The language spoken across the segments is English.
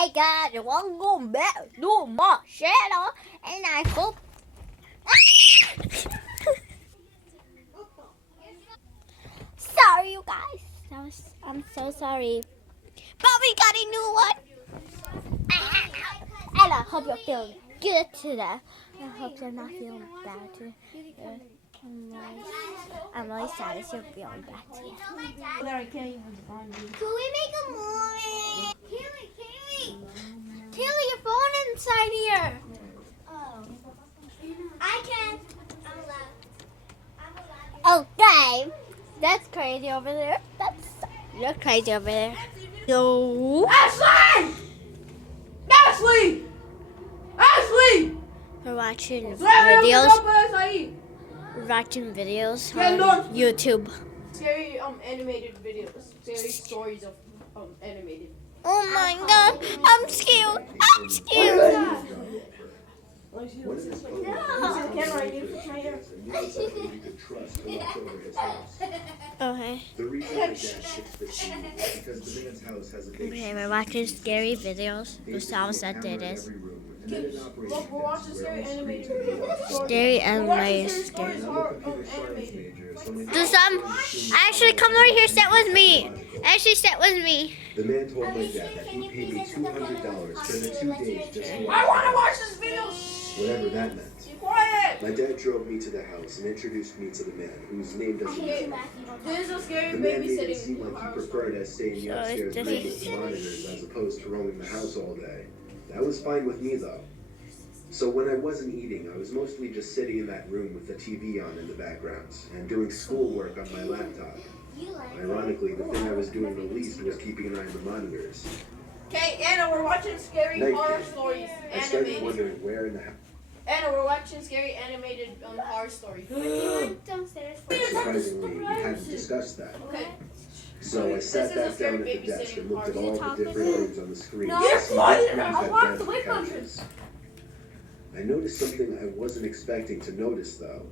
Hey guys, welcome back to my channel, and I hope. Sorry, you guys. I'm so sorry, but we got a new one, and I hope you're feeling good today. I hope you're not feeling bad today. I'm really sad that you're feeling bad today. Can we make a movie? Kaylee, your phone inside here. Oh. I can. I'm allowed. Okay. That's crazy over there. You're crazy over there. Yo. Ashley! Ashley! Ashley! We're watching videos. We're watching videos on YouTube. Scary animated videos. Scary stories of animated. Oh my god. I'm scared. I'm scared. Okay. Okay, we're watching scary videos. Gustavo said it is. Look, we're watching scary animated videos. Scary animated. Actually, come over here, sit with me. Actually, sit with me. The man told my dad that he paid me $200 for the 2 days just to I want to watch this video. whatever that meant. Be quiet. My dad drove me to the house and introduced me to the man, whose name doesn't matter. This is a scary The man made it babysitting. seem like he preferred us staying in the upstairs room with the monitors as opposed to roaming the house all day. That was fine with me though. So when I wasn't eating, I was mostly just sitting in that room with the TV on in the background and doing schoolwork on my laptop. Ironically, the thing I was doing the least was keeping an eye on the monitors. Okay, Anna, we're watching scary Night horror came. stories. I started Animated. wondering where in the house. Anna, we're watching scary animated horror stories. Surprisingly, we hadn't discussed that. Okay. So I sat This is a back scary down at the desk and looked at babysitting all the different rooms on the screen. No, to you're see quiet. which rooms I had want beds the and whip couches. I noticed something I wasn't expecting to notice though.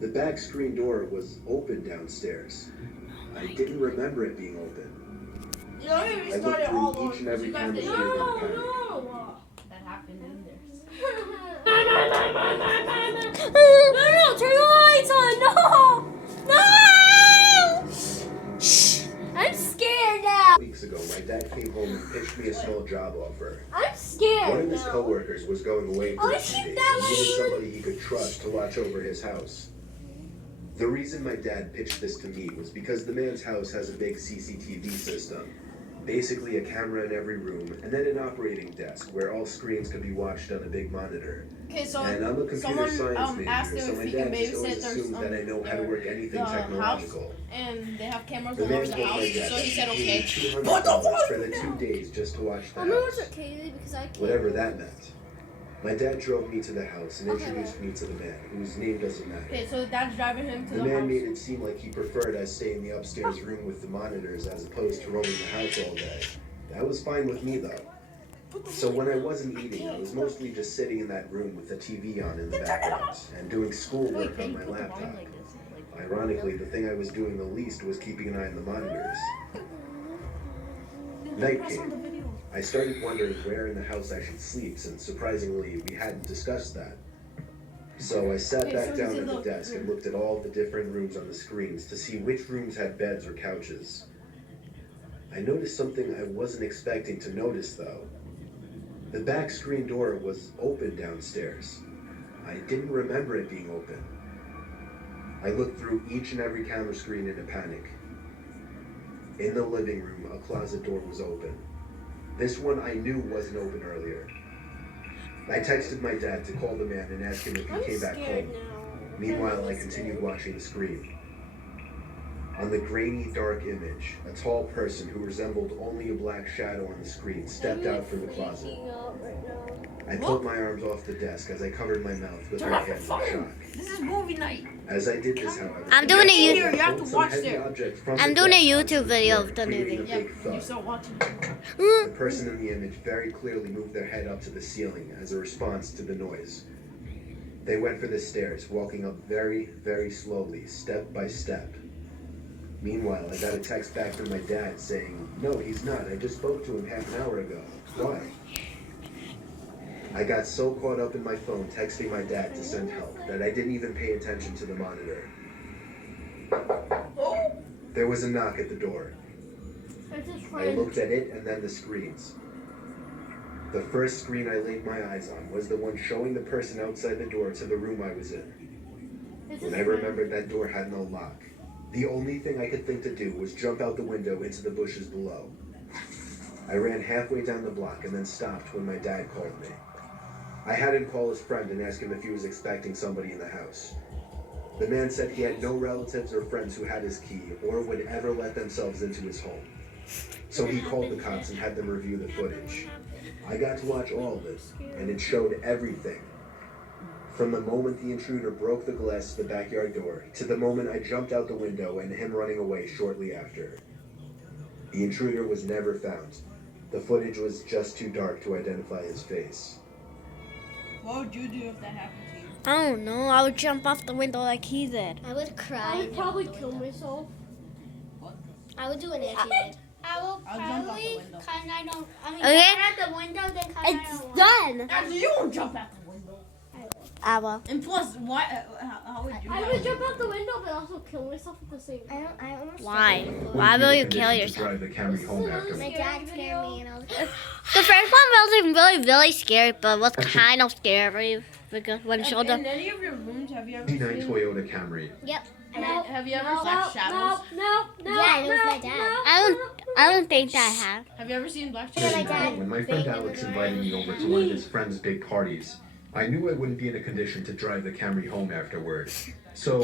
The back screen door was open downstairs. I didn't remember it being open. You don't even I restart looked it all through over. each and every You got camera the- screen in a panic. That happened in there. No, turn the lights on. No. Shh. I'm scared now. Weeks ago, my dad came home and pitched me a small job offer. I'm scared. One of his now. coworkers was going away for a few days that and needed light. somebody he could trust to watch over his house. The reason my dad pitched this to me was because the man's house has a big CCTV system. Basically a camera in every room, and then an operating desk where all screens could be watched on a big monitor. Okay, so And I'm a computer someone science asked major, him so if my he can dad just always babysit assumes that I know how to work anything the house, technological. and they have cameras The all over man the told house, my dad so that he he said paid okay. me $200 for the 2 days just to watch the I'm gonna house. watch it, Kaylee, because I can't. Whatever that meant. My dad drove me to the house and introduced me to the man, whose name doesn't matter. Okay, so dad's driving him to The the man house. made it seem like he preferred us stay in the upstairs room with the monitors as opposed to roaming the house all day. That was fine with me though. So when I wasn't eating, I was mostly just sitting in that room with the TV on in the background and doing schoolwork on my laptop. Ironically, the thing I was doing the least was keeping an eye on the monitors. Night came. I started wondering where in the house I should sleep, since surprisingly we hadn't discussed that. So I sat back down at the desk and looked at all the different rooms on the screens to see which rooms had beds or couches. I noticed something I wasn't expecting to notice though. The back screen door was open downstairs. I didn't remember it being open. I looked through each and every camera screen in a panic. In the living room, a closet door was open. This one I knew wasn't open earlier. I texted my dad to call the man and ask him if he came back home. Meanwhile, I continued watching the screen. On the grainy, dark image, a tall person who resembled only a black shadow on the screen stepped out from the closet. I pulled my arms off the desk as I covered my mouth with my hands in shock. This is movie night. As I did this, however, I'm doing a Here, you have to some watch heavy there. object from I'm the doing a desk YouTube onto the video floor, of the creating movie. a Yeah, big you're thud. still watching. The person in the image very clearly moved their head up to the ceiling as a response to the noise. They went for the stairs, walking up very, very slowly, step by step. Meanwhile, I got a text back from my dad saying, "No, he's not. I just spoke to him half an hour ago. Why?" I got so caught up in my phone texting my dad to send help that I didn't even pay attention to the monitor. There was a knock at the door. I looked at it and then the screens. The first screen I laid my eyes on was the one showing the person outside the door to the room I was in. When I remembered that door had no lock, the only thing I could think to do was jump out the window into the bushes below. I ran halfway down the block and then stopped when my dad called me. I had him call his friend and ask him if he was expecting somebody in the house. The man said he had no relatives or friends who had his key or would ever let themselves into his home. So he called the cops and had them review the footage. I got to watch all of it, and it showed everything. From the moment the intruder broke the glass of the backyard door to the moment I jumped out the window and him running away shortly after. The intruder was never found. The footage was just too dark to identify his face. What would you do if that happened to you? I don't know. I would jump off the window like he did. I would cry. I would probably kill myself. I would do what Nancy did. I will I'll jump out the probably, window. cause I don't, I mean, Okay. get out the window, then cause I It's don't want. done. Actually, you won't jump out the window. I will. And plus, why? How would you? I would jump out the window, but also kill myself at the same time. I almost Why? died before. Why will you kill To yourself? drive the Camry home My afterwards. dad scared me and I was like, The first one wasn't really scary, but it was kind of scary because when it showed In up. any of your rooms, have you ever 59 seen? Toyota Camry. Have you ever Black Shadows? yeah, it was my dad. I don't think that I have. Have you ever seen Black Yeah, Shadows? my dad. When my friend Alex invited me over to one of his friend's big parties, I knew I wouldn't be in a condition to drive the Camry home afterwards. So